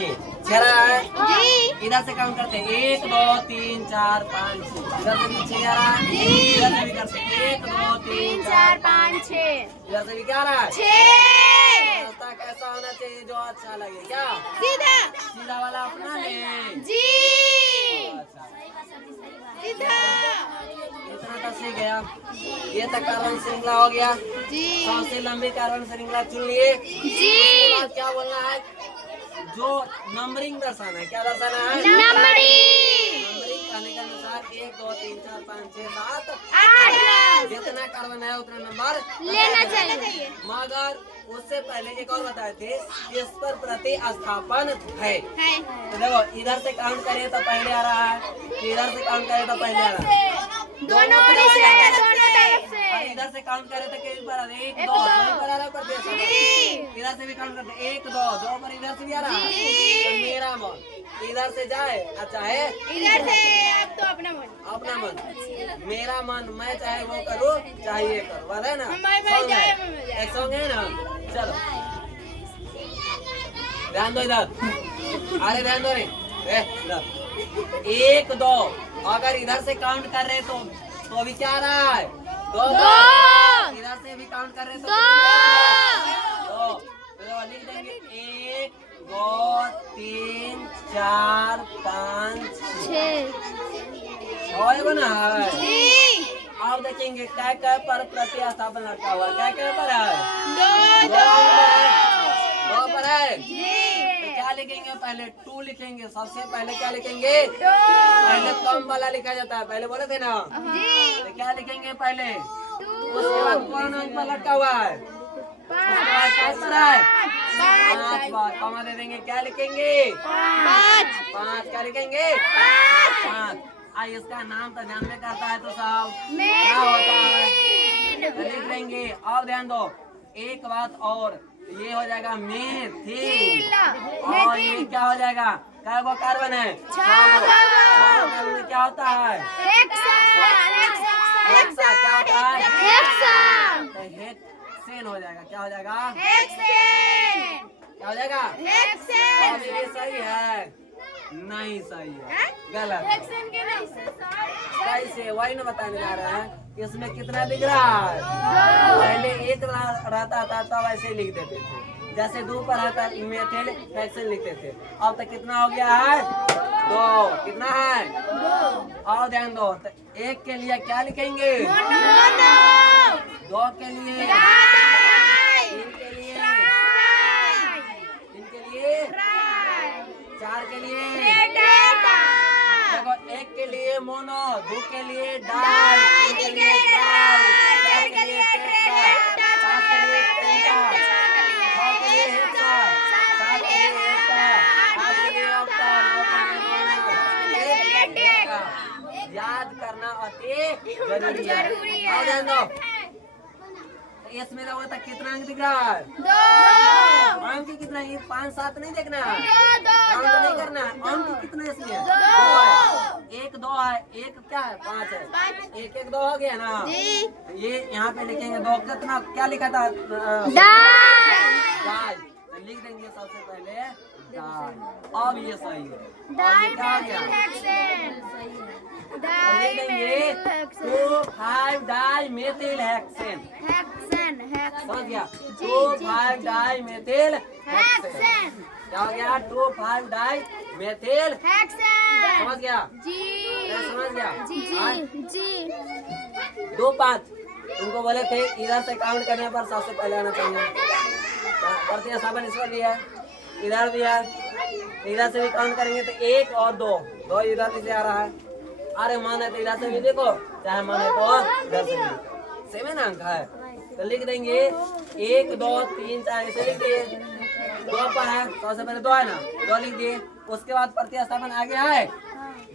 6 रहा है जी। इधर से काउंट करते हैं 1 2 3 4 5 6। इधर से भी 6 आ रहा है जी। इधर से भी करते हैं 1 2 3 4 5 6। इधर से भी क्या आ रहा है 6। रास्ता कैसा होना चाहिए जो अच्छा लगे, क्या सीधा सीधा वाला अपना ले जी। अच्छा सीधा इतना तो सीख गया। ये तक कार्बन श्रृंखला हो गया जी। सबसे लंबी कार्बन श्रृंखला चुन लिए जी। उसके बाद क्या बोलना है, जो नंबरिंग दर्शाना है, क्या दर्शाना है नंबरिंग नंबरिंग कहने के अनुसार 1 2 3 4 5 6 7 8 जितना कार्बन है उतना नंबर लेना चाहिए। मगर उससे पहले एक और बताए थे इस पर प्रतिस्थापन है। तो देखो इधर से काउंट करें तो पहले आ रहा है, इधर से काउंट करें तो पहले आ रहा है, दोनों तरफ से और इधर से काउंट करें तो किस पर आ रहा है 1 2 2 पर आ रहा है प्रतिस्थापन। इधर से भी काउंट करते 1 2 2 पर इधर से भी आ रहा है। तो मेरा मन इधर से जाए अच्छा है इधर से अब तो अपना मन मेरा मन मैं चाहे वो करूँ चाहे ये करूँ, बात है ना। सॉन्ग है एक सॉन्ग है ना, चलो ध्यान दो इधर, अरे ध्यान दो रे इधर 1 2 अगर इधर से काउंट कर रहे तो अभी क्या आ रहा है 2 2 इधर से भी काउंट कर रहे तो 2 तो लिख देंगे 1 2 3 4 5 6 होएगा ना। अब देखेंगे क्या क्या पर प्रतिस्थापन लटका हुआ, क्या क्या पर है 2 पर है। तो क्या लिखेंगे पहले 2 लिखेंगे, सबसे पहले क्या लिखेंगे पहले कम वाला लिखा जाता है, पहले बोले थे ना। तो क्या लिखेंगे पहले, उसके बाद कौन अंक पर लटका हुआ है, उसके बाद कैसा है 5 बार कमा दे देंगे, क्या लिखेंगे 5 क्या लिखेंगे 5। आई इसका नाम तो ध्यान में करता है तो साहब क्या होता है तो लिख लेंगे। अब ध्यान दो एक बात और, ये हो जाएगा मेथिल और ये क्या हो जाएगा क्या वो कार्बन है 6 कार्बन में क्या होता है हेक्सा, क्या होता है तो हेक्सेन हो जाएगा, क्या हो जाएगा क्या हो जाएगा अब ये सही है नहीं सही है गलत कैसे वही ना बताने जा रहे हैं। इसमें कितना दिख रहा है पहले 1 रहता था तब ऐसे लिख देते थे, जैसे 2 पर रहता मेथिल हेक्सेन लिखते थे। अब तक कितना हो गया है 2, कितना है और ध्यान दो तो 1 के लिए क्या लिखेंगे 2 के लिए 3 के लिए 4 के लिए देखो 1 के लिए मोनो, 2 के लिए डाई, 3 के लिए ट्राई, 4 के लिए टेट्रा, 5 के लिए पेंटा, 6 के लिए हेक्सा, 7 के लिए हेक्सा, 8 के लिए ऑक्टा, 9 के लिए डेका। याद करना अति जरूरी है। और ध्यान दो इसमें हुआ था कितना अंक दिख रहा है 2 अंक कितना है 5 7 नहीं देखना काउंट नहीं करना अंक कितना है इसमें 2 है 1 2 है 1 क्या है 5 है 1 1 2 हो गया ना ये यहाँ पे लिखेंगे 2 कितना क्या लिखा था डाई तो लिख देंगे सबसे पहले डाई। अब ये सही है डाई क्या हो गया लिख देंगे 2 5 डाई मेथिल हेक्सेन समझ गया 2 5 डाई मेथिल हेक्सेन क्या हो गया 2 5 डाई मेथिल समझ गया समझ गया जी 2 5 तुमको बोले थे इधर से काउंट करने पर सबसे पहले आना चाहिए प्रतिस्थापन इस पर भी है इधर भी है इधर से भी काउंट करेंगे तो 1 और 2 इधर से आ रहा है। अरे माने तो इधर से भी देखो चाहे माने तो इधर से भी सेम है अंक है तो लिख देंगे 1 2 3 4 ऐसे लिख दिए 2 पर है सबसे पहले 2 है ना 2 लिख दिए। उसके बाद प्रतिस्थापन आगे है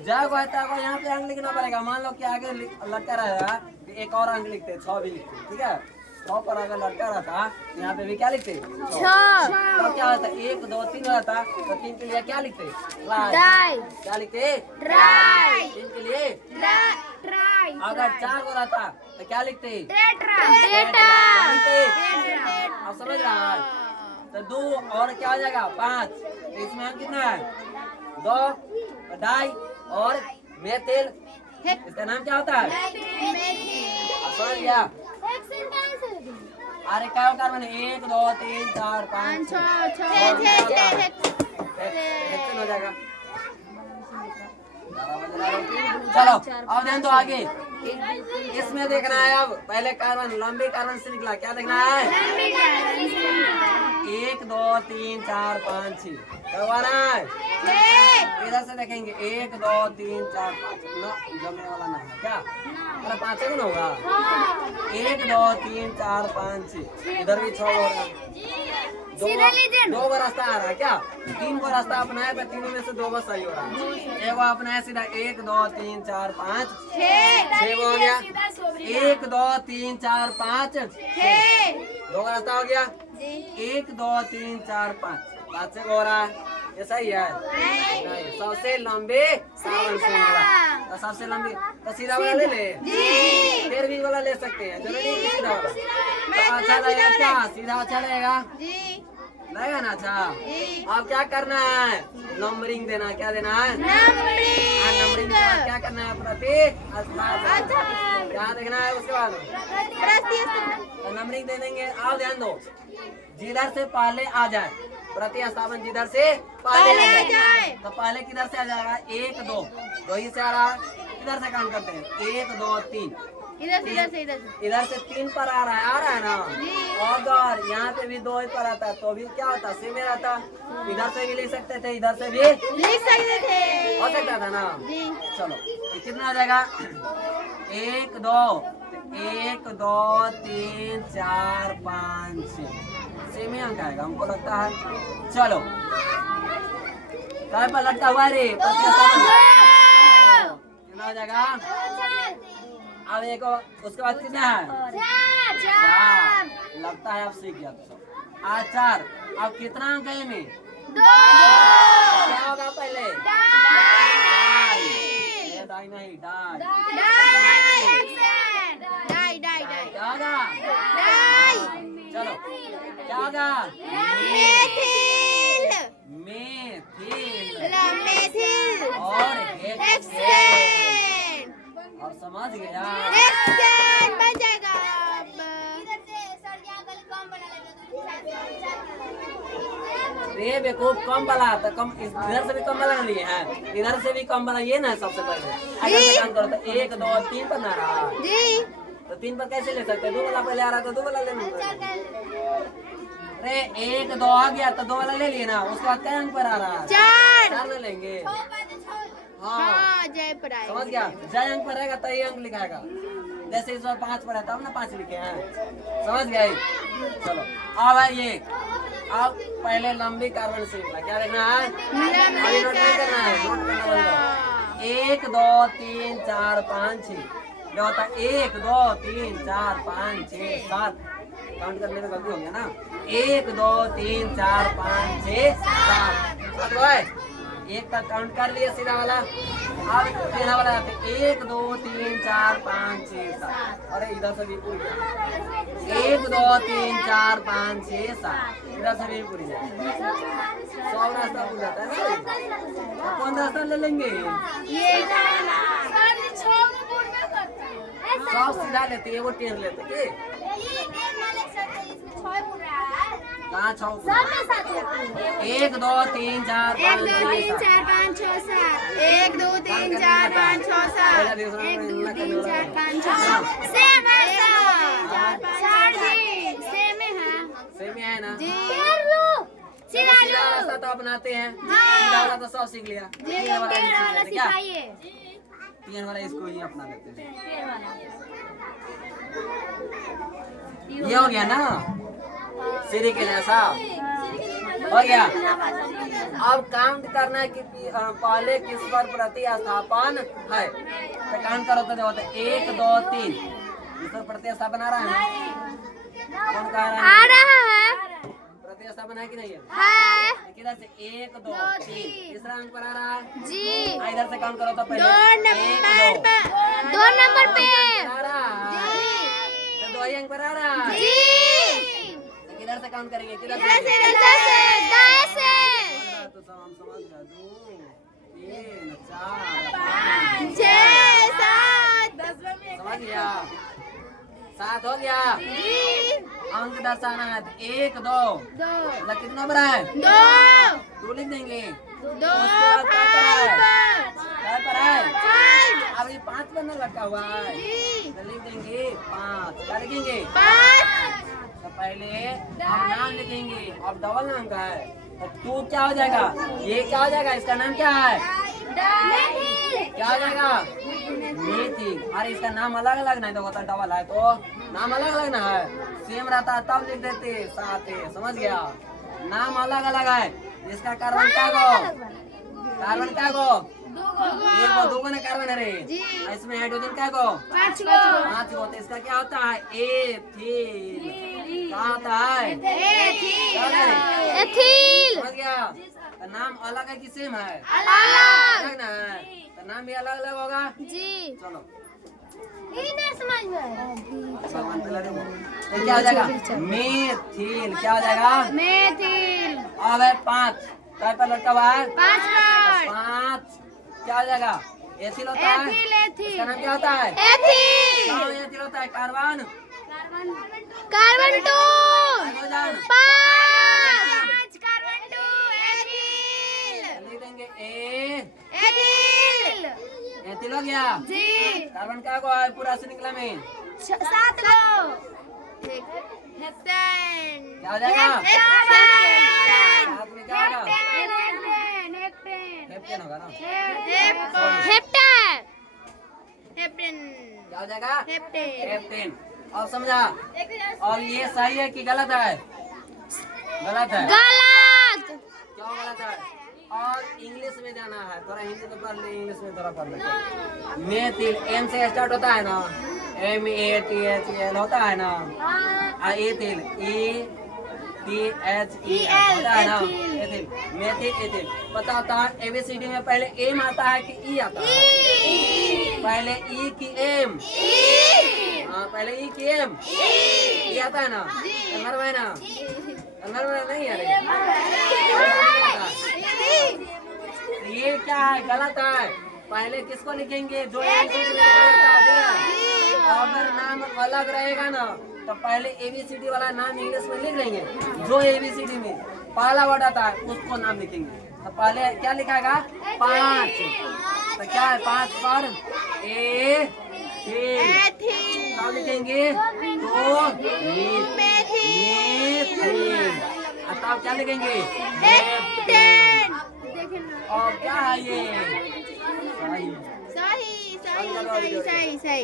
जब होता है यहाँ पे अंक लिखना पड़ेगा। मान लो कि आगे लटका रहेगा एक और अंक लिखते 6 भी लिखते ठीक है 6 पर अगर लटका रहता यहाँ पे भी क्या लिखते 6 तो क्या होता 1 2 3 रहता तो 3 के लिए क्या लिखते क्या लिखते 3 के लिए अगर 4 को रहता तो क्या लिखते अब समझ रहा है तो 2 और क्या हो जाएगा 5 इसमें अंक कितना है? 2, 2.5 और मेथिल, इसका नाम क्या होता है? समझ गया? अरे क्या कार्बन है? 1 2 3 4 5 6 हो जाएगा। चलो अब ध्यान दो आगे। इसमें देखना है अब पहले कार्बन, लंबे कार्बन से निकला, क्या देखना है? 1 2 3 4 5 6 करवाना है। इधर से देखेंगे 1 2 3 4 5 ना, जमने वाला ना है क्या? अरे 5 ही ना होगा। 1 2 3 4 5 6, इधर भी 6 हो रहा है। दो का रास्ता आ रहा है क्या? 3 को रास्ता अपनाया तो तीनों में से 2 बस सही हो रहा है। एक अपनाया सीधा 1 2 3 4 5 6 हो गया। 1 2 3 4 5 6, 2 का रास्ता हो गया। 1 2 3 4 5 से हो रहा है, ये सही है? नहीं, सबसे लंबे सावन से निकला तो सबसे लंबी तो सीधा वाला ले ले, फिर भी वाला ले सकते हैं, जरूरी नहीं सीधा वाला। तो अच्छा लगेगा क्या? सीधा अच्छा लगेगा, लगेगा ना? अच्छा अब क्या करना है? नंबरिंग देना, क्या देना है? नंबरिंग क्या करना है? प्रतीक स्थापन क्या देखना है? उसके बाद तो नंबरिंग दे देंगे। आप ध्यान दो, जिधर से पहले आ जाए प्रतिस्थापन, जिधर से पहले आ जाए तो पहले किधर से आ जाएगा? 1 2 2 ही से आ रहा है, इधर से काम करते हैं। 1 2 3 इधर से 3 पर आ रहा है ना। अगर यहाँ पे भी 2 पर आता तो भी क्या होता? सी में रहता। इधर से भी लिख सकते थे, इधर से भी लिख सकते थे, हो सकता था ना। चलो ये कितना आ जाएगा? 1 2 1 2 3 4 5 6, सेम ही अंक आएगा हमको लगता है। चलो काय पर लटका हुआ रे? कितना हो जाएगा? अब एक उसके बाद कितना है? 4 लगता है, आप सीख गया तो। 4 अब कितना अंक है में? 2 क्या होगा पहले? डाई नहीं, डाई क्या होगा? चलो क्या होगा? मेथिल और हेक्सेन। और समझ गया? बन जाएगा। ये बेवकूफ कम वाला तो कम, इधर से भी कम वाला लिए है, इधर से भी कम वाला ये ना। सबसे पहले अगर से काम करो तो 1 2 3 पर ना रहा तो 3 पर कैसे ले सकते? 2 वाला पहले आ रहा तो 2 वाला लेना। अरे 1 2 आ गया तो 2 वाला ले लिए ना, उसके बाद क्या अंक पर आ रहा है? 4 ना लेंगे। हाँ जय पर आएगा, समझ गया? जय अंक पर रहेगा तो ये अंक लिखाएगा। जैसे इस बार 5 पर है तब ना 5 लिखे हैं, समझ गए? चलो अब ये अब पहले लंबी कार्बन से निकला, क्या देखना है? अभी नोट नहीं करना है, नोट करना है। 1 2 3 4 5 6 क्या होता है? 1 2 3 4 5 6 7 काउंट करने में गलती हो गया ना। 1 2 3 4 5 6 7 एक तक काउंट कर लिए सीधा वाला। अब सीधा वाला 1 2 3 4 5 6 7, अरे इधर से भी पूरी 1 2 3 4 5 6 7, इधर से भी पूरी जाए। 100 रास्ता पूरा जाता है ना। कौन रास्ता ले लेंगे? सब सीधा लेते हैं, वो टेढ़ लेते हैं। कहाँ 6? 1 2 3 4 5 6 7 1 2 3 4 5 6 7 1 2 3 4 5 6 7 सेम है ना जी। सीधा रास्ता तो अपनाते हैं, सीधा वाला तो सब सीख लिया। टेढ़ वाला सिखाइए, टेढ़ वाला इसको ही अपना लेते हैं। ये हो गया ना सीढ़ी के जैसा, हो गया। अब काउंट करना है कि पहले किस पर प्रतिस्थापन है, तो काउंट करो तो होता है 1 2 3, इस पर प्रतिस्थापन आ रहा है ना? कौन कह रहा है? आ रहा है। प्रतिस्थापन है कि नहीं है? किधर से? 1 2 3, तीसरा अंक पर आ रहा है जी। इधर से काउंट करो तो पहले 2 नंबर पे आ रहा है, 2 ही अंक पर आ रहा है जी। किधर से काउंट करेंगे? किधर से? तो सब हम समझ गए। 2 3 4 5 6 7 10 में समझ गया। 7 हो गया। अंक दर्शाना है। 1 2 मतलब कितना बड़ा है? 2 लिख देंगे। 2 उसके बाद क्या पर है? 5 अब ये 5 पर न लटका हुआ है तो लिख देंगे 5। क्या लिखेंगे? 5 तो पहले हम नाम लिखेंगे। अब डबल नाम का है तो 2 क्या हो जाएगा? ये क्या हो जाएगा? इसका नाम क्या है? क्या हो जाएगा? मेथी। अरे इसका नाम अलग अलग नहीं तो होता, डबल है तो नाम अलग अलग ना है। सेम रहता तब लिख देते साथ है। समझ गया? नाम अलग अलग है। इसका कार्बन क्या गो? कार्बन क्या गो? 2 गो ना कार्बन है रे। इसमें हाइड्रोजन क्या गो? 5 गो। तो इसका क्या होता है? एथिल। क्या होता है? क्या होता है? एथिल समझ गया? तो नाम अलग है कि सेम है? अलग ना है तो नाम भी अलग अलग होगा। जी चलो नहीं समझ में भगवान पहले देखो। तो क्या हो जाएगा? मेथिल। क्या हो जाएगा? मेथिल अब है 5 काय पर लटका हुआ है? 5 5 क्या हो जाएगा? एथिल होता है। इसका नाम क्या होता है? एथिल एथिल होता है। Carbon carbon 2 hydrogen 5 carbon 2 ethyl लिख देंगे एथिल एथिल हो गया। जी कार्बन क्या को है पूरा श्रृंखला में? 7 गो हेप्टेन क्या हो जाएगा? साथ में क्या होगा? हेप्टेन होगा ना। क्या हो जाएगा? हेप्टेन। और समझा? और ये सही है कि गलत है? गलत है। क्यों गलत है? और इंग्लिश में जाना है। थोड़ा हिंदी तो पढ़ ले, इंग्लिश में थोड़ा पढ़ ले। मेथिल एम से स्टार्ट होता है ना? MEATHEL होता है ना? एथिल ETHEL होता है ना? Ethyl methyl ethyl. पता होता है ABCD में पहले एम आता है कि ई आता है? पहले ई की एम। हाँ पहले ई की एम। ई आता है ना? कन्नड़ में ना? कन्नड़ में नहीं है ये क्या है? गलत है। पहले किसको लिखेंगे? जो ABCD में रहता है। अगर नाम अलग रहेगा ना तो पहले ABCD वाला नाम इंग्लिश में लिख लेंगे। जो ABCD में पहला वर्ड आता है उसको नाम लिखेंगे। तो पहले क्या लिखाएगा? 5। तो क्या है? 5 पर क्या लिखेंगे? 2 मेथिल। तब क्या लिखेंगे? हेप्टेन। और क्या है ये? सही सही